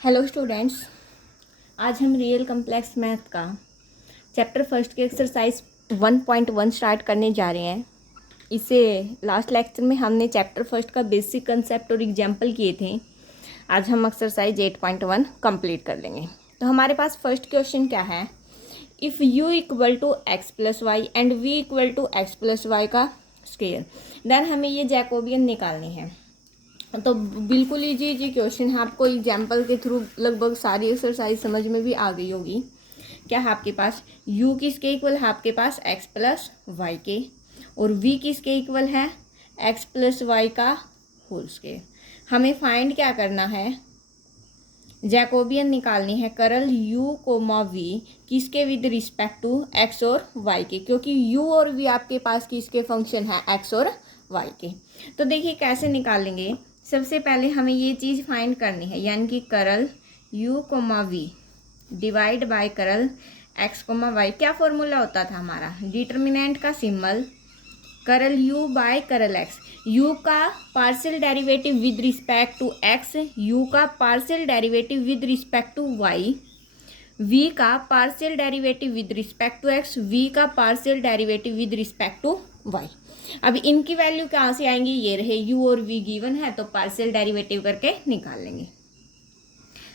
Hello students, आज हम real complex math का चैप्टर फर्स्ट के एक्सरसाइज 1.1 स्टार्ट करने जा रहे हैं। इसे लास्ट लेक्चर में हमने चैप्टर फर्स्ट का बेसिक कंसेप्ट और एग्जाम्पल किए थे। आज हम एक्सरसाइज 8.1 कंप्लीट कर लेंगे। तो हमारे पास फर्स्ट क्वेश्चन क्या है, if u equal to x plus y and v equal to x plus y का स्क्वायर, देन हमें ये जैकोबियन निकालनी है। तो बिल्कुल इजी क्वेश्चन है, आपको एग्जाम्पल के थ्रू लगभग सारी एक्सरसाइज समझ में भी आ गई होगी। क्या है आपके पास u किसके इक्वल है, आपके पास x प्लस वाई के, और v किसके इक्वल है, x प्लस वाई का होल स्क्वायर। हमें फाइंड क्या करना है, जैकोबियन निकालनी है करल u कोमा v किसके विद रिस्पेक्ट टू x और y के, क्योंकि u और v आपके पास किसके फंक्शन है, x और y के। तो देखिए कैसे निकालेंगे। सबसे पहले हमें ये चीज़ फाइंड करनी है, यानी कि curl u comma v divide by curl x comma y। क्या फॉर्मूला होता था हमारा, डिटर्मिनेंट का symbol curl u by curl x, u का partial derivative with respect to x, u का partial derivative with respect to y, v का partial derivative with respect to x, v का partial derivative with respect to y। अब इनकी value कहाँ से आएंगी, ये रहे u और v गिवन है, तो पार्शियल डेरिवेटिव करके निकाल लेंगे।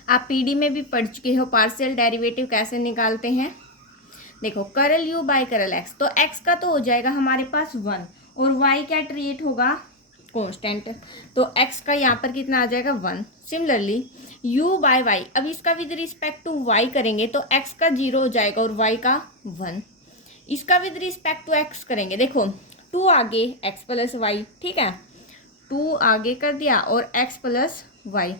आप पीडी में भी पढ़ चुके हो पार्शियल डेरिवेटिव कैसे निकालते हैं। देखो करल u बाय करल x, तो x का तो हो जाएगा हमारे पास 1 और y क्या ट्रीट होगा, कांस्टेंट, तो x का यहाँ पर कितना आ जाएगा 1। सिमिलरली u बाय y, अब इसका विद रिस्पेक्ट टू y करेंगे तो x का 0 हो जाएगा और y का 1। इसका विद रिस्पेक्ट टू x करेंगे, देखो 2 आगे x प्लस वाई, ठीक है, 2 आगे कर दिया और x plus y.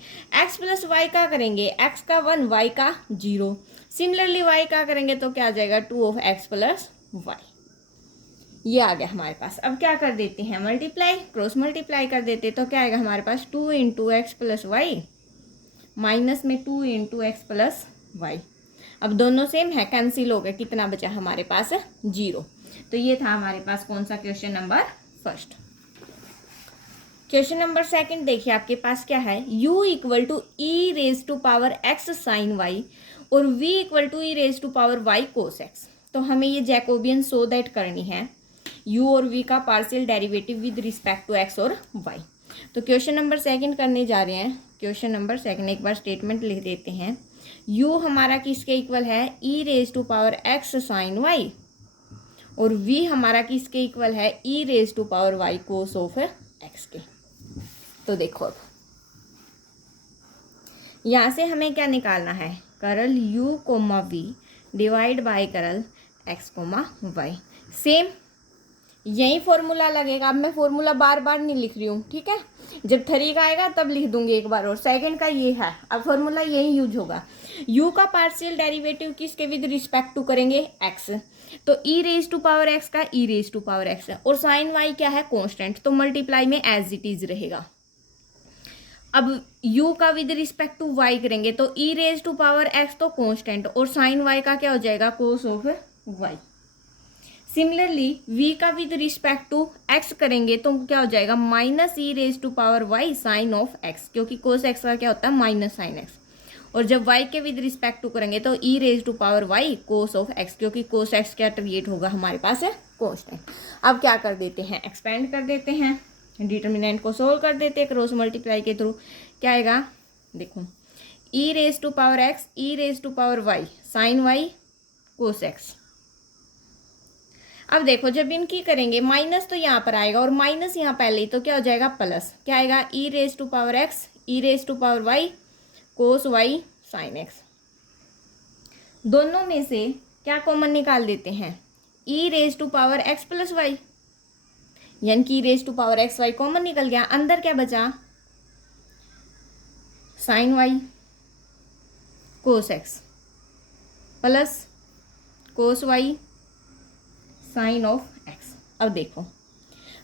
X plus y का करेंगे, x का 1 y का 0। सिमिलरली y का करेंगे तो क्या आ जाएगा 2 ऑफ x प्लस वाई। ये आ गया हमारे पास। अब क्या कर देते हैं, मल्टीप्लाई, क्रॉस मल्टीप्लाई कर देते, तो क्या आएगा हमारे पास 2 into x plus y minus में 2 इंटू एक्स प्लस वाई। अब दोनों सेम है, कैंसिल हो गए, कितना बचा हमारे पास 0। तो ये था हमारे पास कौन सा question number first. Question number second देखिए, आपके पास क्या है, u equal to e raise to power x sine y और v equal to e raise to power y cos x। तो हमें ये जैकोबियन सो दैट करनी है u और v का partial derivative with respect to x और y। तो क्वेश्चन नंबर सेकंड करने जा रहे हैं। क्वेश्चन नंबर सेकंड एक बार स्टेटमेंट लिख देते हैं, u हमारा किसके इक्वल है, e raise to power x sine y, और v हमारा किसके इक्वल है, e raise to power y cos of x के। तो देखो अब यहाँ से हमें क्या निकालना है, curl u comma v divide by curl x comma y। Same यही फॉर्मूला लगेगा। अब मैं फॉर्मूला बार बार नहीं लिख रही हूँ, ठीक है, जब 3 का आएगा तब लिख दूंगी एक बार, और सेकंड का ये है। अब फॉर्मूला यही यूज होगा, u का पार्शियल डेरिवेटिव किसके विद रिस्पेक्ट टू करेंगे, x, तो e raise to power x का e raise to power x, और साइन y क्या है, कांस्टेंट, तो मल्टीप्लाई में एज इट इज रहेगा। अब u का विद रिस्पेक्ट टू y करेंगे तो e raise to power x तो कांस्टेंट, और साइन y का क्या हो जाएगा, cos of y। Similarly v का विद रिस्पेक्ट टू x करेंगे तो क्या हो जाएगा, minus e raise to power y sine of x, क्योंकि कोस x का क्या होता है माइनस साइन x, और जब y के विद रिस्पेक्ट टू करेंगे तो e raise to power y cos of x, क्योंकि कोस x क्या ट्रीट होगा हमारे पास है, कांस्टेंट। अब क्या कर देते हैं, एक्सपेंड कर देते हैं, डिटर्मिनेंट को सोल्व कर देते हैं क्रॉस मल्टीप्लाई के थ्रू। क्या आएगा, देखो e raise to power x e raise to power y sine y cos x। अब देखो जब इनकी करेंगे माइनस तो यहाँ पर आएगा और माइनस यहाँ पहले, तो क्या हो जाएगा प्लस, क्या आएगा e raise to power x e raise to power y cos y sine x। दोनों में से क्या कॉमन निकाल देते हैं, e raise to power x plus y, यानी कि raise to power x y common निकल गया। अंदर क्या बचा, sine y cos x plus cos y sine of x. अब देखो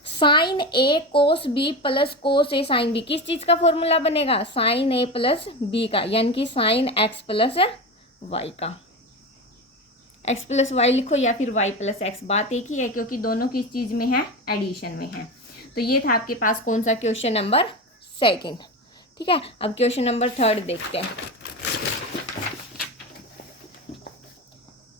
sine A cos B plus cos A sine B, किस चीज का फॉर्मूला बनेगा, साइन ए प्लस बी का, यानी कि साइन एक्स प्लस वाई का। एक्स प्लस वाई लिखो या फिर वाई प्लस एक्स, बात एक ही है, क्योंकि दोनों किस चीज में है, एडिशन में है। तो ये था आपके पास कौन सा क्वेश्चन नंबर सेकंड, ठीक है। अब क्वेश्चन नंबर थर्ड देखते हैं।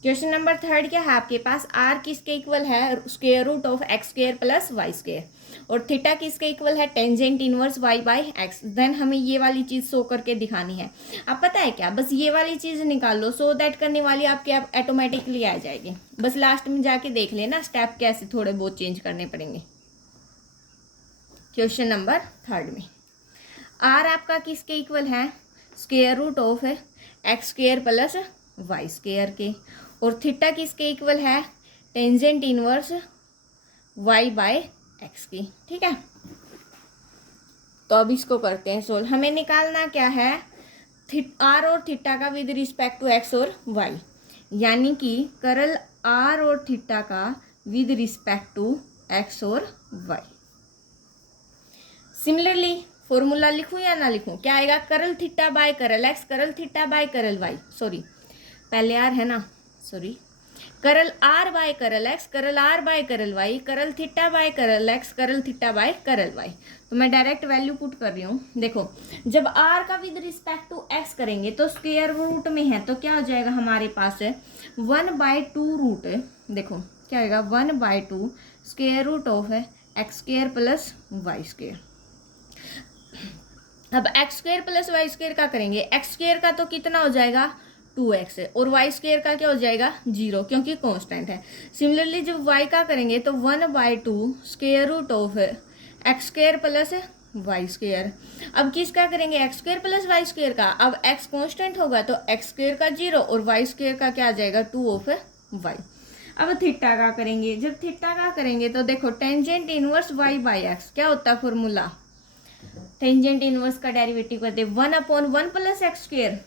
क्वेश्चन नंबर 3 क्या है आपके पास, आर किसके इक्वल है, square root of x square plus y square, और थीटा किसके इक्वल है, tangent inverse y by x. Then हमें ये वाली चीज़ शो करके दिखानी है। अब पता है क्या, बस ये वाली चीज़ निकाल लो, सो दैट करने वाली आपके आप ऑटोमेटिकली आ जाएगी। बस लास्ट में जाके देख लेना स्टेप कैसे थोड़े बहुत चेंज करने पड़ेंगे। क्वेश्चन नंबर 3 में आर आपका किसके इक्वल है, square root of x square plus y square के, और थीटा किसके इक्वल है, tangent inverse y by x की। ठीक है, तो अब इसको करते हैं सोल्व। हमें निकालना क्या है, आर और थीटा का विद रिस्पेक्ट टू एक्स और वाई, यानी कि करल आर और थीटा का विद रिस्पेक्ट टू एक्स और वाई। सिमिलरली फॉर्मूला लिखूं या ना लिखूं, क्या आएगा, करल थीटा बाय करल एक्स, करल थीटा बाय करल वाई, सॉरी पहले आर है ना, सॉरी, करल आर बाय करल एक्स, करल आर बाय करल वाई, करल थीटा बाय करल एक्स, करल थीटा बाय करल वाई। तो मैं डायरेक्ट वैल्यू पुट कर रही हूँ। देखो जब आर का विद रिस्पेक्ट टू एक्स करेंगे तो स्क्वायर रूट में है, तो क्या हो जाएगा हमारे पास है 1/2 रूट, देखो क्या आएगा 1/2 स्क्वायर रूट ऑफ है x square plus y square. अब x square plus y square का करेंगे, एक्स स्क्वायर का तो कितना हो जाएगा 2x है, और वाई स्क्वायर का क्या हो जाएगा 0, क्योंकि कांस्टेंट है। सिमिलरली जब y का करेंगे तो 1/2 square root of x square plus y square. अब किसका करेंगे, x square plus y square का। अब x कांस्टेंट होगा तो एक्स स्क्वायर का 0 और वाई स्क्वायर का क्या आ जाएगा 2 ऑफ y। अब थीटा का करेंगे, जब थीटा का करेंगे तो देखो tangent inverse y by x, क्या होता है फॉर्मूला, टेंजेंट इनवर्स का डेरिवेटिव करते 1/1 प्लस एक्स स्क्वायर।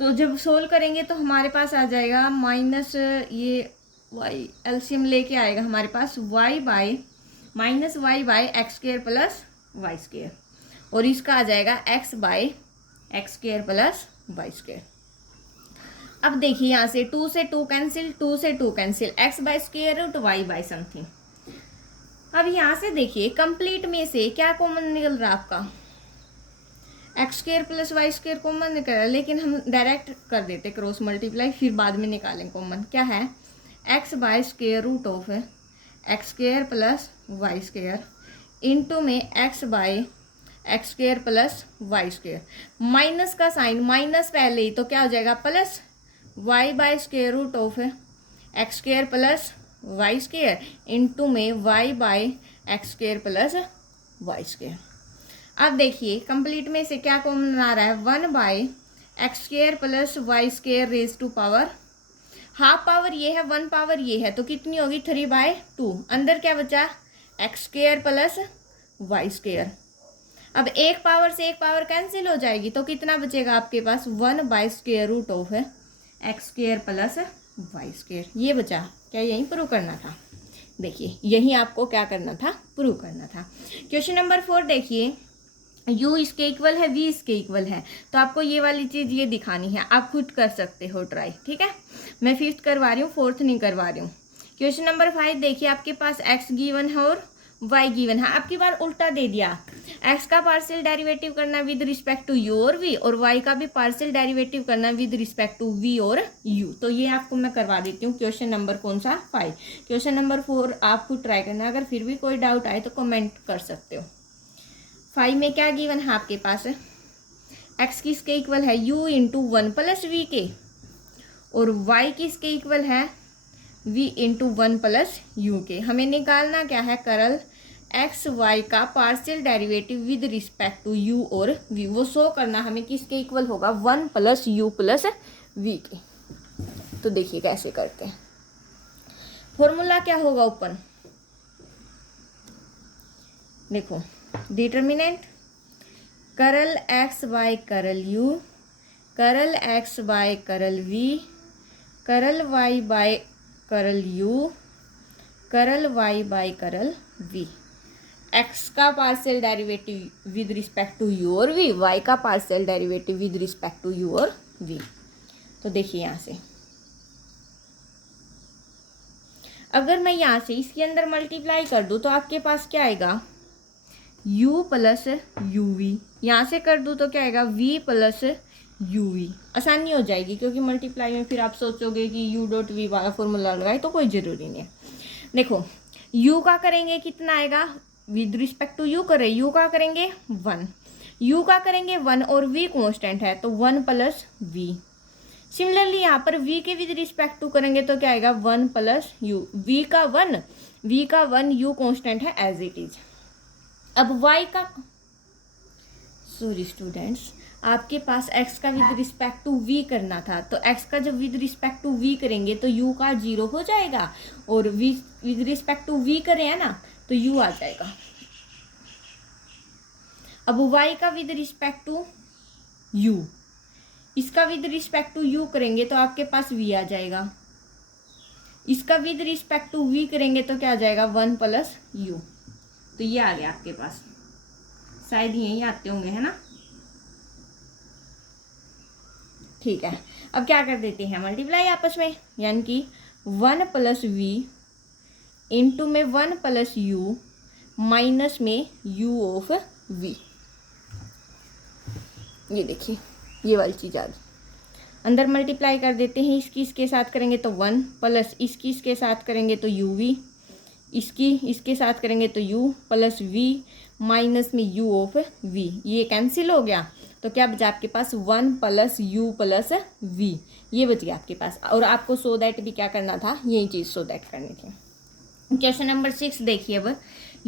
तो जब सोल्व करेंगे तो हमारे पास आ जाएगा माइनस ये वाई, एलसीएम लेके आएगा हमारे पास y by minus y by x square plus y square, और इसका आ जाएगा x by x square plus y square. अब देखिए यहाँ से 2 से 2 कैंसिल, 2 से 2 cancel, x by square root y by something. अब यहाँ से देखिए कंप्लीट में से क्या कॉमन निकल रहा है आपका, x square plus y square common निकल रहा है, लेकिन हम डायरेक्ट कर देते क्रॉस मल्टीप्लाई, फिर बाद में निकालें कॉमन। क्या है, x by square root of x square plus y square into में x by x square plus y square, minus का साइन, माइनस पहले ही तो क्या हो जाएगा plus y by square root of x square plus y square into में y by x square plus y square. अब देखिए कंप्लीट में से क्या कॉमन आ रहा है, 1/x square plus y square raise to power, half power ये है 1 पावर ये है, तो कितनी होगी 3/2। अंदर क्या बचा, x square plus y square. अब एक पावर से एक पावर कैंसिल हो जाएगी, तो कितना बचेगा आपके पास one by square root of x square plus y square. ये बचा, क्या यही प्रूव करना था, देखिए यही आपको क्या करना था, प्रूव करना था। क्वेश्चन नंबर 4 देखिए, u इसके इक्वल है, v इसके इक्वल है, तो आपको ये वाली चीज़ ये दिखानी है, आप खुद कर सकते हो ट्राई। ठीक है, मैं 5th करवा रही हूँ, 4th नहीं करवा रही हूँ। क्वेश्चन नंबर 5 देखिए, आपके पास x गिवन है और y गिवन है। आपकी बार उल्टा दे दिया, x का पार्शियल डेरिवेटिव करना विद रिस्पेक्ट टू u और v, और y का भी पार्शियल डेरिवेटिव करना विद रिस्पेक्ट टू v और u। तो ये आपको मैं करवा देती हूँ। क्वेश्चन नंबर कौन सा, 5। क्वेश्चन नंबर 4 आप खुद ट्राई करना, अगर फिर भी कोई डाउट आए तो कमेंट कर सकते हो। 5 में क्या गिवन है आपके पास, x किसके इक्वल है, u इंटू 1 प्लस वी के, और y किसके इक्वल है, v इंटू 1 प्लस यू के। हमें निकालना क्या है, करल x y का partial derivative with respect to u और v, वो शो करना हमें किसके इक्वल होगा, 1 प्लस यू प्लस v के। तो देखिए कैसे करते हैं, फॉर्मूला क्या होगा ऊपर, देखो determinant curl x by curl u, curl x by curl v, curl y by curl u, curl y by curl v। x का partial derivative with respect to u और v, y का partial derivative with respect to u और v। तो देखिए यहाँ से अगर मैं यहाँ से इसके अंदर मल्टीप्लाई कर दूँ तो आपके पास क्या आएगा, u प्लस यू वी, यहाँ से कर दूँ तो क्या आएगा v प्लस यू वी, आसानी हो जाएगी, क्योंकि मल्टीप्लाई में फिर आप सोचोगे कि यू डॉट वी वाला फॉर्मूला लगाए, तो कोई ज़रूरी नहीं है। देखो u का करेंगे कितना आएगा, विद रिस्पेक्ट टू u करें, u का करेंगे 1, u का करेंगे 1 और v कांस्टेंट है तो 1 प्लस v। सिमिलरली यहाँ पर v के विद रिस्पेक्ट टू करेंगे तो क्या आएगा 1 प्लस u, v का 1 u कांस्टेंट है एज इट इज। अब y का, सॉरी स्टूडेंट्स, आपके पास x का विद रिस्पेक्ट टू v करना था, तो x का जब विद रिस्पेक्ट टू v करेंगे तो u का 0 हो जाएगा, और v with respect to v करें है ना तो u आ जाएगा। अब y का विद रिस्पेक्ट टू u, इसका विद रिस्पेक्ट टू u करेंगे तो आपके पास v आ जाएगा, इसका विद रिस्पेक्ट टू v करेंगे तो क्या आ जाएगा 1 प्लस u। तो ये आ गया आपके पास, शायद यही आते होंगे है ना। ठीक है, अब क्या कर देते हैं मल्टीप्लाई आपस में, यानी कि 1 प्लस वी इंटू में 1 प्लस यू माइनस में u ऑफ v। ये देखिए ये वाली चीज़ आ गई, अंदर मल्टीप्लाई कर देते हैं, इसकी इसके साथ करेंगे तो 1 प्लस इसकी इसके साथ करेंगे तो u v, इसकी इसके साथ करेंगे तो u प्लस v माइनस में u ऑफ v। ये कैंसिल हो गया तो क्या बचा आपके पास 1 प्लस u प्लस v, ये बच गया आपके पास। और आपको सो दैट भी क्या करना था, यही चीज़ सो दैट करनी थी। क्वेश्चन नंबर 6 देखिए, अब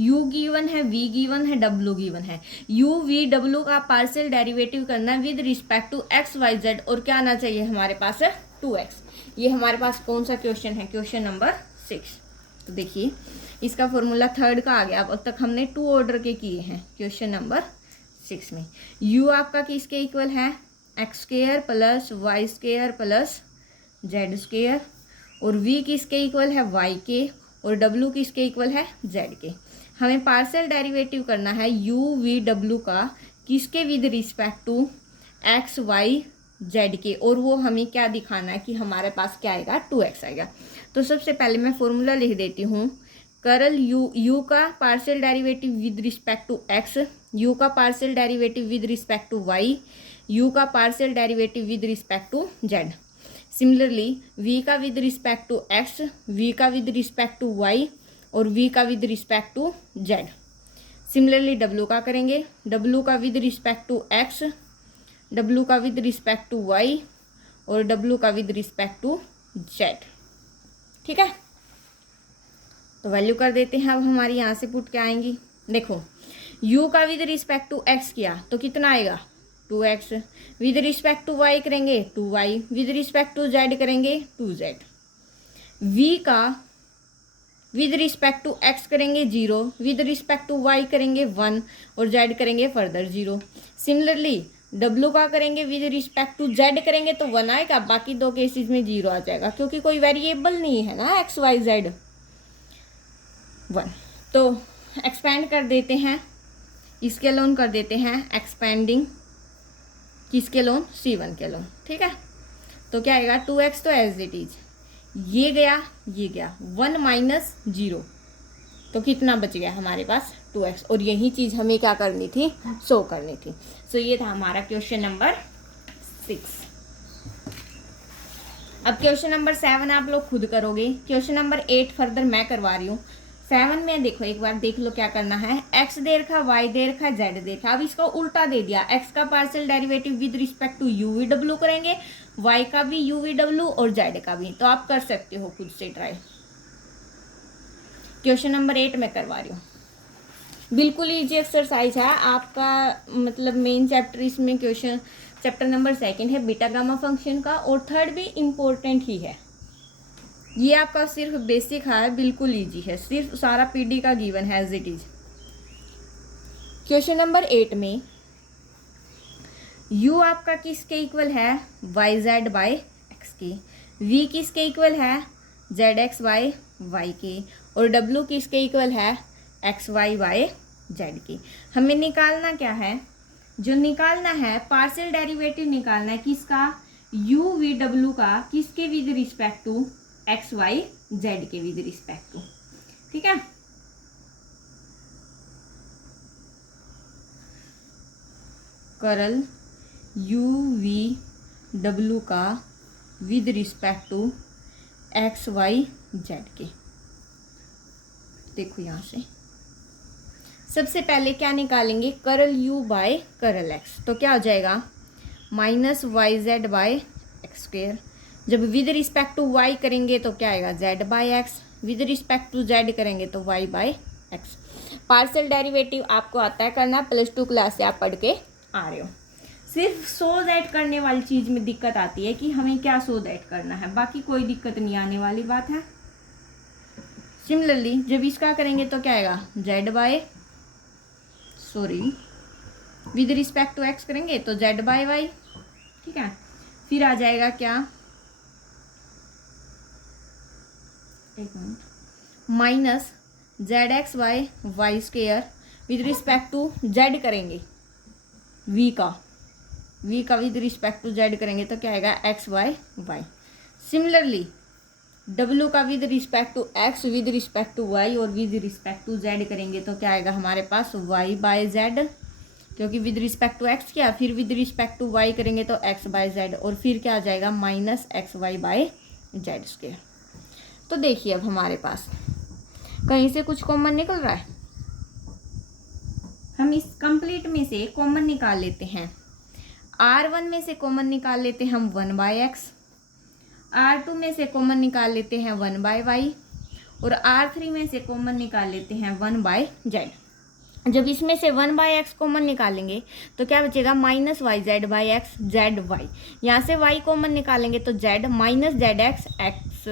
u गिवन है, v गिवन है, w गिवन है। u v w का पार्शियल डेरिवेटिव करना है with respect to x y z, और क्या आना चाहिए हमारे पास है 2x। ये हमारे पास कौन सा क्वेश्चन है, क्वेश्चन नंबर 6। तो देखिए इसका फॉर्मूला थर्ड का आ गया। अब तक हमने 2 ऑर्डर के किए हैं क्वेश्चन नंबर 6 में। u आपका किसके इक्वल है, x square plus y square plus z square, और v किसके इक्वल है y के, और w किसके इक्वल है z के। हमें पार्शियल डेरिवेटिव करना है u v w का किसके with respect to x y z के, और वो हमें क्या दिखाना है कि हमारे पास क्या आएगा 2x आएगा। तो सबसे पहले मैं फॉर्मूला लिख देती हूँ, करल u का partial derivative with respect to x, u का partial derivative with respect to y, u का partial derivative with respect to z। Similarly v का with respect to x, v का विद रिस्पेक्ट टू y, और v का with respect to z। Similarly w का करेंगे, w का with respect to x, w का with respect to y, और w का विद रिस्पेक्ट टू z। ठीक है, तो वैल्यू कर देते हैं। अब हमारी यहाँ से पुट क्या आएंगी, देखो u का विद रिस्पेक्ट टू x किया तो कितना आएगा 2x, with respect to y करेंगे 2y, with respect to z करेंगे 2z। v का विद रिस्पेक्ट टू x करेंगे 0, विद रिस्पेक्ट टू y करेंगे 1, और z करेंगे फर्दर 0। सिमिलरली w का करेंगे विद रिस्पेक्ट टू z करेंगे तो 1 आएगा, बाकी 2 केसेस में 0 आ जाएगा, क्योंकि कोई वेरिएबल नहीं है ना x y z 1। तो एक्सपेंड कर देते हैं, इसके लोन कर देते हैं एक्सपेंडिंग, किसके लोन c1 के लोन। ठीक है, तो क्या आएगा 2x तो एज इट इज, ये गया 1 माइनस 0, तो कितना बच गया हमारे पास 2x, और यही चीज़ हमें क्या करनी थी, शो करनी थी। सो ये था हमारा क्वेश्चन नंबर 6। अब क्वेश्चन नंबर 7 आप लोग खुद करोगे, क्वेश्चन नंबर 8 फर्दर मैं करवा रही हूँ। 7 में देखो एक बार देख लो क्या करना है, x दे रखा, y दे रखा, z दे रखा। अब इसको उल्टा दे दिया, x का partial derivative with respect to u v w करेंगे, y का भी u v w और z का भी। तो आप कर सकते हो खुद से ट्राई। क्वेश्चन नंबर 8 में करवा रही हूँ, बिल्कुल इजी एक्सरसाइज है आपका, मतलब मेन चैप्टर इसमें क्वेश्चन चैप्टर नंबर 2 है बीटा गामा फंक्शन का, और थर्ड भी इम्पोर्टेंट ही है। ये आपका सिर्फ बेसिक है, बिल्कुल इजी है, सिर्फ सारा पीडी का गिवन है as it is. Question number 8 में u आपका किसके इक्वल है, वाई जेड बाई एक्स के, v किसके इक्वल है, जेड एक्स बाई वाई के, और w किसके इक्वल है, एक्स वाई बाई जेड के। हमें निकालना क्या है, जो निकालना है पार्शियल डेरिवेटिव निकालना है किसका, u v w का किसके with respect to x Y z के विद रिस्पेक्ट टू। ठीक है, करल यू वी डब्ल्यू का with respect to x Y z के। देखो यहाँ से सबसे पहले क्या निकालेंगे, करल यू बाय करल एक्स, तो क्या हो जाएगा minus y Z by x square. जब विद रिस्पेक्ट टू वाई करेंगे तो क्या आएगा z by x, with respect to z करेंगे तो y by x. Partial derivative आपको आता है करना, +2 क्लास से आप पढ़ के आ रहे हो। सिर्फ सो दैट करने वाली चीज़ में दिक्कत आती है कि हमें क्या सो दैट करना है, बाकी कोई दिक्कत नहीं आने वाली बात है। सिमिलरली जब इसका करेंगे तो क्या आएगा z by with respect to x करेंगे तो जेड बाय वाई, ठीक है। फिर आ जाएगा क्या, एक minute, minus z x by y square with respect to z करेंगे, वी का विद रिस्पेक्ट टू जेड करेंगे तो क्या आएगा एक्स बाय वाई। सिमिलरली डब्ल्यू का with respect to x, with respect to y और विद रिस्पेक्ट टू जेड करेंगे तो क्या आएगा हमारे पास वाई बाय जेड, क्योंकि विद रिस्पेक्ट टू एक्स किया, फिर विद रिस्पेक्ट टू वाई करेंगे तो एक्स बाय जेड, और फिर क्या आ जाएगा minus x y by z square. तो देखिए अब हमारे पास कहीं से कुछ कॉमन निकल रहा है, हम इस कंप्लीट में से कॉमन निकाल लेते हैं। R1 में से कॉमन निकाल लेते हैं हम 1 बाय एक्स, R2 में से कॉमन निकाल लेते हैं 1 बाय वाई, और R3 में से कॉमन निकाल लेते हैं 1 बाय जेड। जब इसमें से 1 बाय एक्स कॉमन निकालेंगे तो क्या बचेगा minus y Z by x, z y. यहाँ से वाई कॉमन निकालेंगे तो z minus z x x,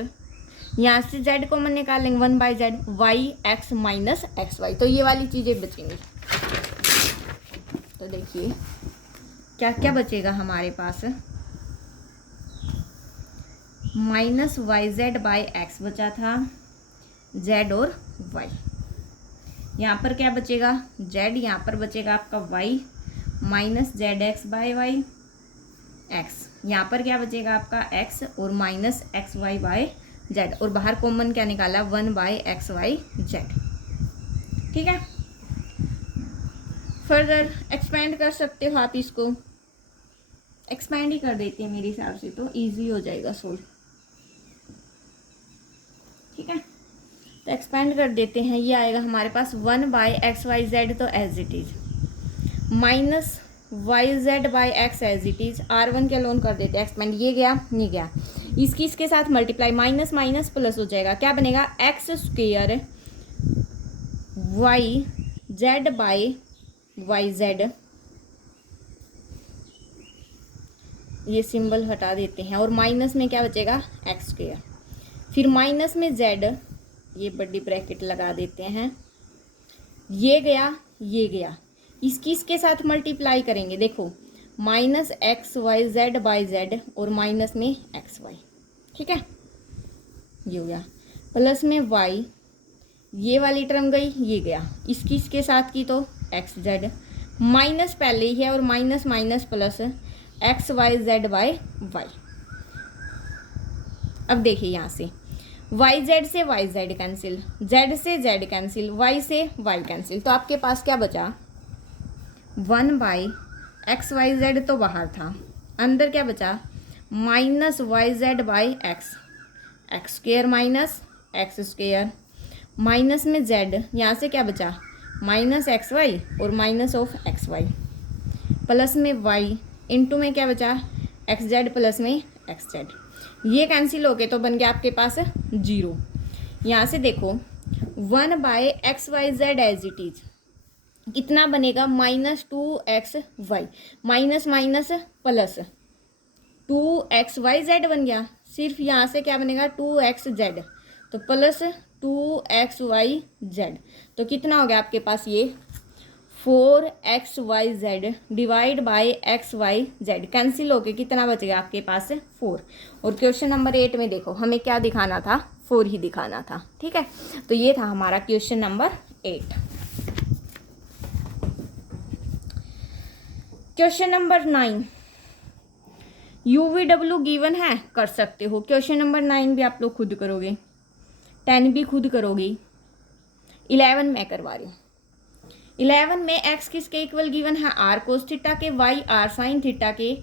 यहाँ से जेड कॉमन निकालेंगे 1 by z, y x minus x y. तो ये वाली चीज़ें बचेंगी। तो देखिए क्या क्या बचेगा हमारे पास, minus y Z by x बचा था, जेड और वाई। यहाँ पर क्या बचेगा जेड, यहाँ पर बचेगा आपका y minus z x by y x, यहाँ पर क्या बचेगा आपका एक्स और minus x y by z, और बाहर कॉमन क्या निकाला 1 बाय एक्स वाई जेड, ठीक है। फर्दर एक्सपेंड कर सकते हो आप, इसको एक्सपेंड ही कर देते हैं मेरे हिसाब से तो इजी हो जाएगा सोल्व, ठीक है। तो एक्सपेंड कर देते हैं, ये आएगा हमारे पास 1 बाय एक्स वाई जेड तो as it is, minus y Z by x as it is, R1 के लोन कर देते हैं एक्सपेंड, ये गया नहीं गया, इसके साथ मल्टीप्लाई, माइनस माइनस प्लस हो जाएगा, क्या बनेगा x square y Z by y z, ये सिंबल हटा देते हैं, और माइनस में क्या बचेगा एक्स स्क्वेयर, फिर माइनस में जेड, ये बड़ी ब्रैकेट लगा देते हैं, ये गया, इसके साथ मल्टीप्लाई करेंगे, देखो minus x Y Z by z और माइनस में एक्स वाई, ठीक है। ये हो गया, प्लस में वाई, ये वाली टर्म गई, ये गया, इसके साथ की तो एक्स जेड, माइनस पहले ही है और minus minus plus X Y Z by Y. अब देखिए यहाँ से वाई जेड से वाई जेड कैंसिल, जेड से जेड कैंसिल, वाई से वाई कैंसिल, तो आपके पास क्या बचा 1 बाय एक्स वाई जेड तो बाहर था, अंदर क्या बचा minus y Z by x, x square minus x square, minus में जेड, यहाँ से क्या बचा माइनस एक्स वाई और minus of x y, plus में वाई, इनटू में क्या बचा एक्स जेड प्लस में एक्स जेड, ये कैंसिल हो गए तो बन गया आपके पास 0। यहाँ से देखो 1 by x Y z as it is कितना बनेगा minus 2x y, minus minus plus 2x y z बन गया, सिर्फ यहाँ से क्या बनेगा 2x जेड, तो प्लस 2x वाई जेड, तो कितना हो गया आपके पास ये 4x y z divide by x Y Z, cancel होके कितना बचेगा आपके पास 4। और क्वेश्चन नंबर 8 में देखो हमें क्या दिखाना था 4 ही दिखाना था, ठीक है। तो ये था हमारा question number 8। Question number 9, UVW given है, कर सकते हो। क्वेश्चन नंबर 9 भी आप लोग खुद करोगे, 10 भी खुद करोगे, 11 मैं करवा रही हूँ। 11 में x किसके इक्वल गिवन है, r कोस थीटा के, y r साइन थीटा के।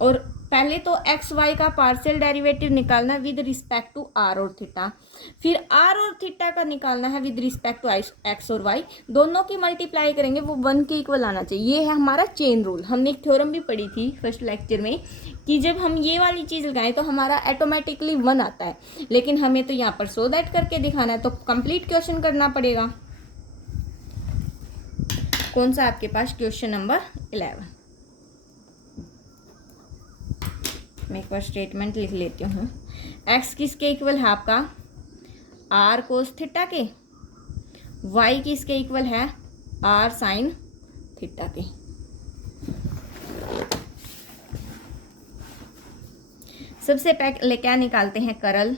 और पहले तो एक्स वाई का पार्शियल डेरिवेटिव निकालना है विद रिस्पेक्ट टू आर और थीटा, फिर आर और थीटा का निकालना है विद रिस्पेक्ट टू एक्स और वाई। दोनों की मल्टीप्लाई करेंगे वो 1 के इक्वल आना चाहिए। ये है हमारा चेन रूल। हमने एक थ्योरम भी पढ़ी थी फर्स्ट लेक्चर में कि जब हम ये वाली चीज़ लगाएं तो हमारा ऑटोमेटिकली 1 आता है, लेकिन हमें तो यहाँ पर सो दैट करके दिखाना है, तो कंप्लीट क्वेश्चन करना पड़ेगा। कौन सा आपके पास, क्वेश्चन नंबर 11। मैं एक बार स्टेटमेंट लिख लेती हूँ। एक्स किसके इक्वल है आपका, आर कोस थीटा के, वाई किसके इक्वल है, आर साइन थीटा के। सबसे पहले क्या निकालते हैं, करल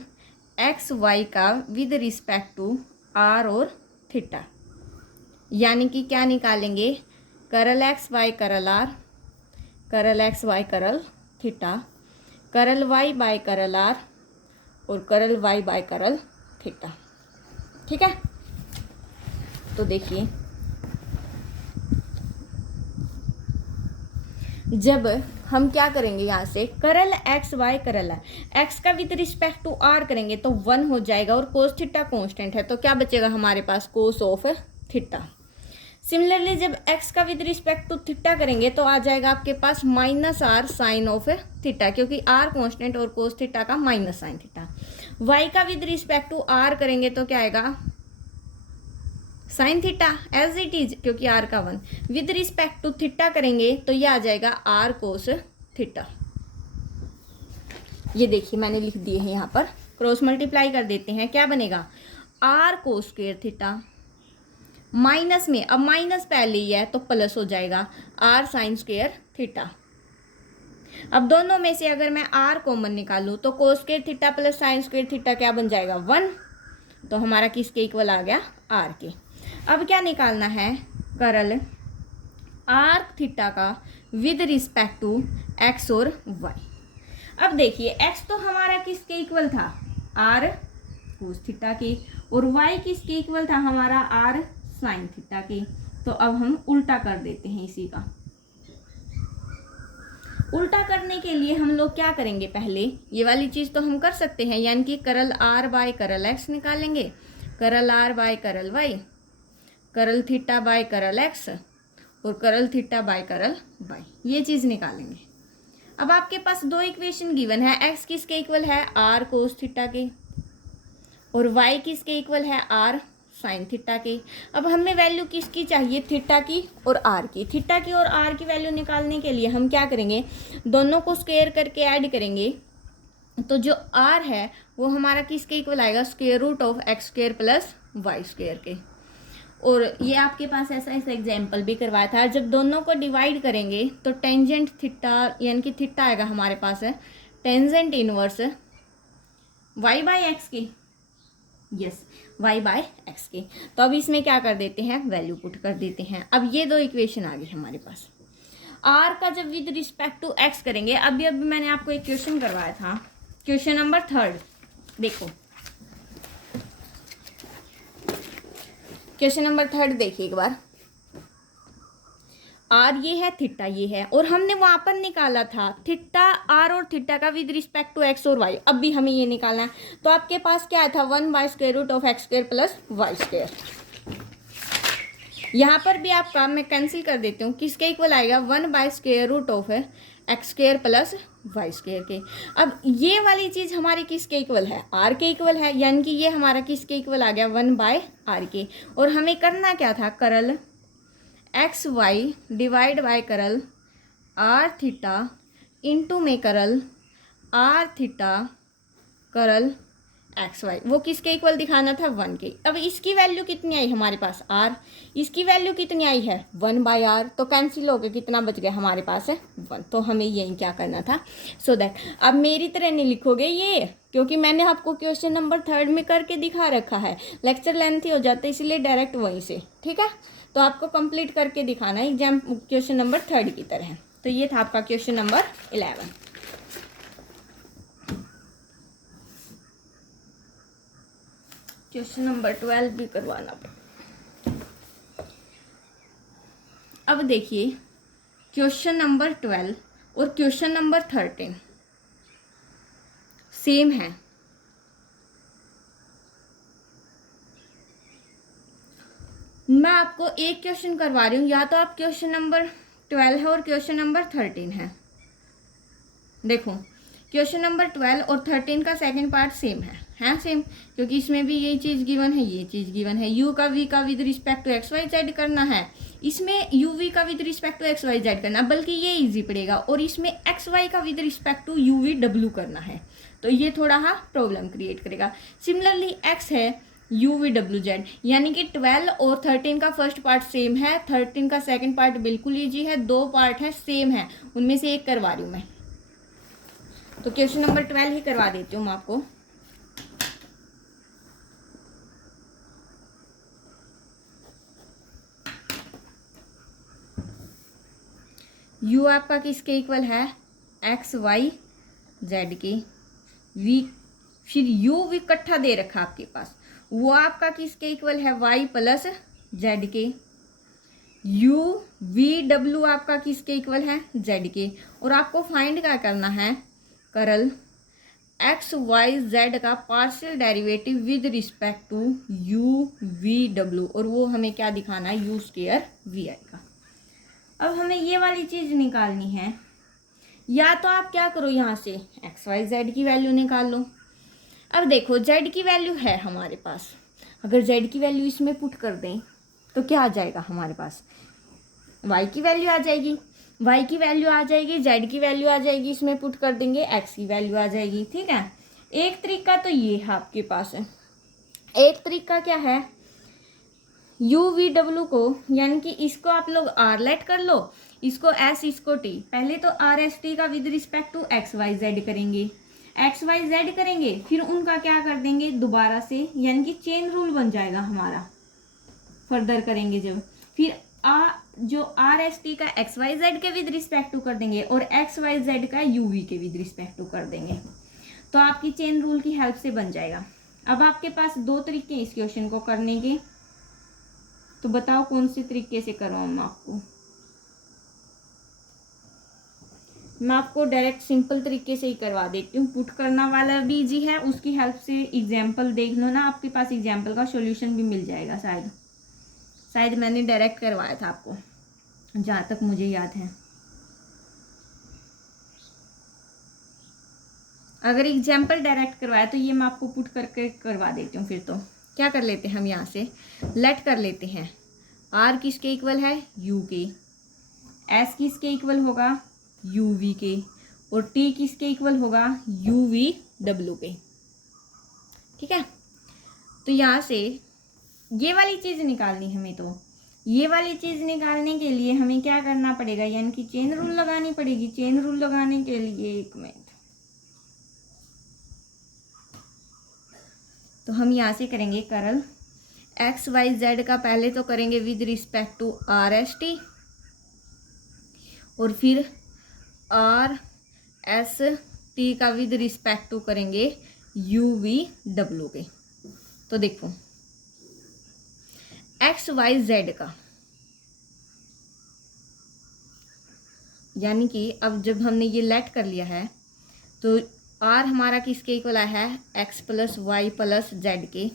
एक्स वाई का विद रिस्पेक्ट टू आर और थीटा, यानी कि क्या निकालेंगे, करल एक्स वाई करल आर, करल एक्स वाई करल थीटा, करल वाई बाय करल आर और करल वाई बाय करल थीटा। ठीक है, तो देखिए जब हम क्या करेंगे, यहाँ से करल एक्स वाई करल आर, एक्स का विद रिस्पेक्ट टू आर करेंगे तो 1 हो जाएगा, और कोस थीटा कांस्टेंट है तो क्या बचेगा हमारे पास, कोस ऑफ थीटा। सिमिलरली जब x का विद रिस्पेक्ट टू थीटा करेंगे तो आ जाएगा आपके पास minus r sine of theta, क्योंकि r कांस्टेंट और कोस थीटा का माइनस साइन थीटा। y का विद रिस्पेक्ट टू r करेंगे तो क्या आएगा, sine theta as it is, क्योंकि r का 1। विद रिस्पेक्ट टू थीटा करेंगे तो ये आ जाएगा r कोस थीटा। ये देखिए मैंने लिख दिए हैं यहाँ पर, क्रॉस मल्टीप्लाई कर देते हैं, क्या बनेगा, r cos square theta minus में, अब माइनस पहले ही है तो प्लस हो जाएगा, आर साइन स्क्वायर थीटा। अब दोनों में से अगर मैं आर कॉमन निकालूं तो cos square theta plus sine square theta क्या बन जाएगा, 1। तो हमारा किसके इक्वल आ गया, आर के। अब क्या निकालना है, करल आर थीटा का विद रिस्पेक्ट टू एक्स और वाई। अब देखिए एक्स तो हमारा किसके इक्वल था, आर कोस थीटा के, और वाई किसके इक्वल था हमारा, आर साइन थीटा की। तो अब हम उल्टा कर देते हैं इसी का। उल्टा करने के लिए हम लोग क्या करेंगे, पहले ये वाली चीज तो हम कर सकते हैं, यानी कि करल आर बाय करल एक्स निकालेंगे, करल आर बाय करल वाई, करल थीटा बाय करल एक्स और करल थीटा बाय करल वाई, ये चीज निकालेंगे। अब आपके पास दो इक्वेशन गिवन है, एक्स किसके इक्वल है, आर कोस थीटा के, और वाई किसके इक्वल है, आर साइन थीटा के। अब हमें वैल्यू किसकी चाहिए, थीटा की और आर की। थीटा की और आर की वैल्यू निकालने के लिए हम क्या करेंगे, दोनों को स्क्वायर करके ऐड करेंगे, तो जो आर है वो हमारा किसके इक्वल आएगा, square root of x square plus y square के। और ये आपके पास ऐसा एग्जाम्पल भी करवाया था, जब दोनों को डिवाइड करेंगे तो टेंजेंट थीटा, यानी कि थीटा आएगा हमारे पास है tangent inverse y by x की, यस y बाय एक्स के। तो अब इसमें क्या कर देते हैं, वैल्यू पुट कर देते हैं। अब ये दो इक्वेशन आ गई हमारे पास। r का जब विद रिस्पेक्ट टू x करेंगे, अभी मैंने आपको एक क्वेश्चन करवाया था, क्वेश्चन नंबर 3। देखो क्वेश्चन नंबर 3 देखिए एक बार। आर ये है, थीटा ये है, और हमने वहां पर निकाला था थीटा आर और थीटा का विद रिस्पेक्ट टू एक्स और वाई। अब भी हमें ये निकालना है, तो आपके पास क्या था, 1 by square root of x square plus y square. यहाँ पर भी आपका मैं कैंसिल कर देती हूँ, किसके इक्वल आएगा, 1 by square root of x square plus y square के। अब ये वाली चीज़ हमारी किसके इक्वल है, आर के इक्वल है, यानी कि ये हमारा किसके इक्वल आ गया, 1 बाय आर के। और हमें करना क्या था, करल एक्स वाई डिवाइड बाय करल आर थीटा इंटू में करल आर थीटा करल एक्स वाई, वो किसके इक्वल दिखाना था, 1 के। अब इसकी वैल्यू कितनी आई हमारे पास, आर, इसकी वैल्यू कितनी आई है, 1 बाय आर, तो कैंसिल हो गया, कितना बच गया हमारे पास है 1। तो हमें यही क्या करना था, सो दैट अब मेरी तरह नहीं लिखोगे ये, क्योंकि मैंने आपको क्वेश्चन नंबर 3 में करके दिखा रखा है, लेक्चर लेंथी हो जाता है इसलिए डायरेक्ट वहीं से, ठीक है। तो आपको कंप्लीट करके दिखाना है एग्जाम क्वेश्चन नंबर 3 की तरह। तो ये था आपका क्वेश्चन नंबर 11। क्वेश्चन नंबर 12 भी करवाना पड़ा। अब देखिए क्वेश्चन नंबर 12 और क्वेश्चन नंबर 13 सेम है। मैं आपको एक क्वेश्चन करवा रही हूँ, या तो आप क्वेश्चन नंबर 12 है और क्वेश्चन नंबर 13 है। देखो क्वेश्चन नंबर 12 और 13 का सेकंड पार्ट सेम है सेम, क्योंकि इसमें भी यही चीज़ गिवन है, ये चीज़ गिवन है। यू का वी का with respect to x Y z करना है, इसमें यू वी का with respect to x Y z करना, बल्कि ये इजी पड़ेगा। और इसमें एक्स वाई का with respect to u v डब्ल्यू करना है, तो ये थोड़ा सा प्रॉब्लम क्रिएट करेगा। सिमिलरली एक्स है यू वी डब्ल्यू जेड, यानी कि 12 और 13 का फर्स्ट पार्ट सेम है, 13 का सेकंड पार्ट बिल्कुल ईजी है। 2 पार्ट है सेम है, उनमें से एक करवा रही हूँ मैं, तो क्वेश्चन नंबर 12 ही करवा देती हूँ मैं आपको। u आपका किसके इक्वल है, एक्स वाई जेड के। v फिर u v इकट्ठा दे रखा आपके पास, वो आपका किसके इक्वल है, y प्लस जेड के। u v w आपका किसके इक्वल है, z के। और आपको फाइंड क्या करना है, करल एक्स वाई जेड का partial derivative with respect to u v डब्ल्यू, और वो हमें क्या दिखाना है, यू स्क्वायर वी आई का। अब हमें ये वाली चीज़ निकालनी है, या तो आप क्या करो, यहाँ से एक्स वाई जेड की वैल्यू निकाल लो। अब देखो जेड की वैल्यू है हमारे पास, अगर जेड की वैल्यू इसमें पुट कर दें तो क्या आ जाएगा हमारे पास, वाई की वैल्यू आ जाएगी, वाई की वैल्यू आ जाएगी, जेड की वैल्यू आ जाएगी, इसमें पुट कर देंगे एक्स की वैल्यू आ जाएगी। ठीक है, एक तरीका तो ये है आपके पास है। एक तरीका क्या है, यू वी डब्ल्यू को, यानी कि इसको आप लोग आर लेट कर लो, इसको एस, इसको टी। पहले तो आर एस टी का with respect to x Y z करेंगे, एक्स वाई जेड करेंगे, फिर उनका क्या कर देंगे दोबारा से, यानी कि चेन रूल बन जाएगा हमारा। फर्दर करेंगे जब, फिर जो आर एस टी का एक्स वाई जेड के विद रिस्पेक्ट टू कर देंगे, और एक्स वाई जेड का यू वी के विद रिस्पेक्ट टू कर देंगे, तो आपकी चेन रूल की हेल्प से बन जाएगा। अब आपके पास 2 तरीके इस क्वेश्चन को करने के, तो बताओ कौन से तरीके से करवाऊँ मैं आपको। मैं आपको डायरेक्ट सिंपल तरीके से ही करवा देती हूँ, पुट करना वाला भी इजी है, उसकी हेल्प से एग्जाम्पल देख लो ना, आपके पास एग्जाम्पल का सॉल्यूशन भी मिल जाएगा। शायद मैंने डायरेक्ट करवाया था आपको, जहाँ तक मुझे याद है। अगर एग्जाम्पल डायरेक्ट करवाया तो ये मैं आपको पुट करके करवा देती हूँ। फिर तो क्या कर लेते हैं हम, यहाँ से लेट कर लेते हैं, आर किसके इक्वल है, यू के, एस किसके इक्वल होगा, यू वी के, और टी किसके इक्वल होगा, यू वी डब्ल्यू के। ठीक है, तो यहाँ से ये वाली चीज़ निकालनी हमें, तो ये वाली चीज़ निकालने के लिए हमें क्या करना पड़ेगा, यानी कि चेन रूल लगानी पड़ेगी। चेन रूल लगाने के लिए एक मिनट, तो हम यहाँ से करेंगे करल एक्स वाई जेड का, पहले तो करेंगे with respect to r s t, और फिर आर एस टी का विद रिस्पेक्ट टू करेंगे यू वी डब्ल्यू के। तो देखो एक्स वाई जेड का, यानी कि अब जब हमने ये लेट कर लिया है, तो आर हमारा किसके इक्वल आया है, x plus y plus z के,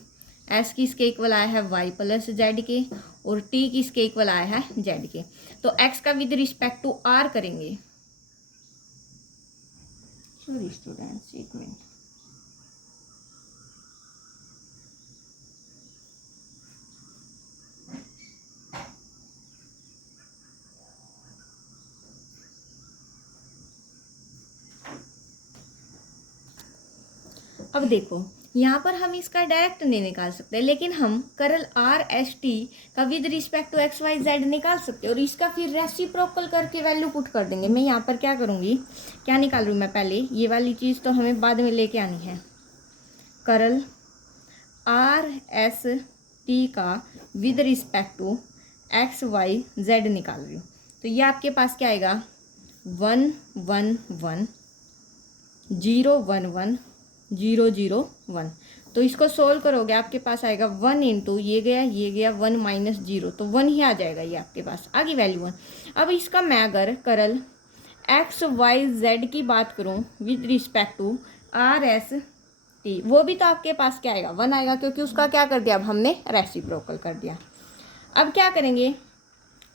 एस किसके इक्वल आया है, वाई प्लस जेड के, और टी किसके इक्वल आया है, जेड के। तो एक्स का विद रिस्पेक्ट टू आर करेंगे, सॉरी स्टूडेंट्स एक मिनट, अब देखो यहाँ पर हम इसका डायरेक्ट नहीं निकाल सकते, लेकिन हम करल आर एस टी का with respect to x Y z निकाल सकते हैं, और इसका फिर रेसिप्रोकल करके वैल्यू पुट कर देंगे। मैं यहाँ पर क्या करूँगी, क्या निकाल रही हूँ मैं, पहले ये वाली चीज़ तो हमें बाद में लेके आनी है। करल आर एस टी का with respect to x Y z निकाल रही हूँ, तो ये आपके पास क्या आएगा, 1 1 1 0 1 1 0 0 1, तो इसको सोल्व करोगे आपके पास आएगा 1 इंटू ये गया 1 माइनस 0, तो 1 ही आ जाएगा ये आपके पास, आगे वैल्यू 1। अब इसका मैं अगर करल एक्स वाई जेड की बात करूं with respect to r s t, वो भी तो आपके पास क्या आएगा 1 आएगा, क्योंकि उसका क्या कर दिया अब हमने रेसिप्रोकल कर दिया। अब क्या करेंगे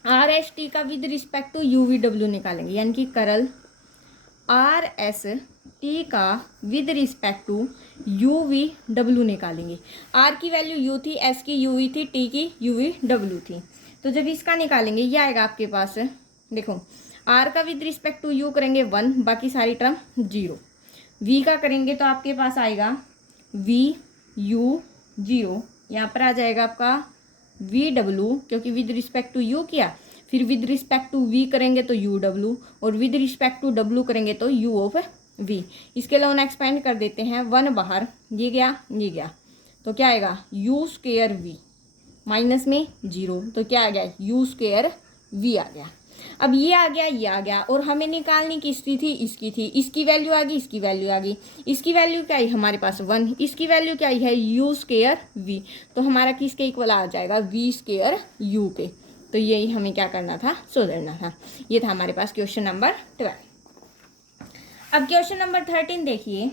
आर एस टी का with respect to u v डब्ल्यू निकालेंगे, यानी कि करल आर एस टी का with respect to u v डब्ल्यू निकालेंगे। आर की वैल्यू यू थी, एस की यू वी थी, टी की यू वी डब्ल्यू थी। तो जब इसका निकालेंगे ये आएगा आपके पास, देखो आर का विद रिस्पेक्ट टू यू करेंगे 1, बाकी सारी टर्म 0। वी का करेंगे तो आपके पास आएगा वी यू 0, यहाँ पर आ जाएगा आपका वी डब्ल्यू, क्योंकि विद रिस्पेक्ट टू यू किया, फिर विद रिस्पेक्ट टू वी करेंगे तो यू डब्ल्यू, और विद रिस्पेक्ट टू डब्ल्यू करेंगे तो यू ऑफ वी। इसके अलावा एक्सपेंड कर देते हैं, 1 बाहर, ये गया, तो क्या आएगा यू स्क्वायर वी, माइनस में 0, तो क्या आ गया यू स्क्वायर वी आ गया। अब ये आ गया, और हमें निकालनी किसकी थी, इसकी थी, इसकी वैल्यू आ गई, इसकी वैल्यू आ गई, इसकी वैल्यू क्या आई हमारे पास 1, इसकी वैल्यू क्या आई है यू स्क्वायर वी, तो हमारा किसके इक्वल आ जाएगा वी स्क्वायर यू के। तो यही हमें क्या करना था, सुधरना था। ये था हमारे पास क्वेश्चन नंबर 12। अब क्वेश्चन नंबर 13 देखिए।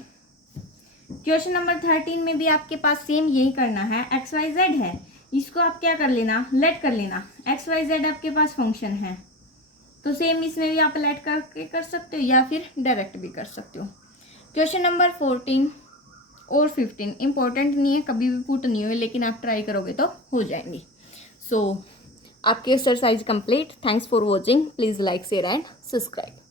क्वेश्चन नंबर 13 में भी आपके पास सेम यही करना है, एक्स वाई जेड है, इसको आप क्या कर लेना, लेट कर लेना, एक्स वाई जेड आपके पास फंक्शन है, तो सेम इसमें भी आप लेट करके कर सकते हो या फिर डायरेक्ट भी कर सकते हो। क्वेश्चन नंबर 14 और 15 इंपॉर्टेंट नहीं है, कभी भी पुट नहीं हुए, लेकिन आप ट्राई करोगे तो हो जाएंगे। सो आपकी exercise complete. Thanks for watching. Please like share and subscribe.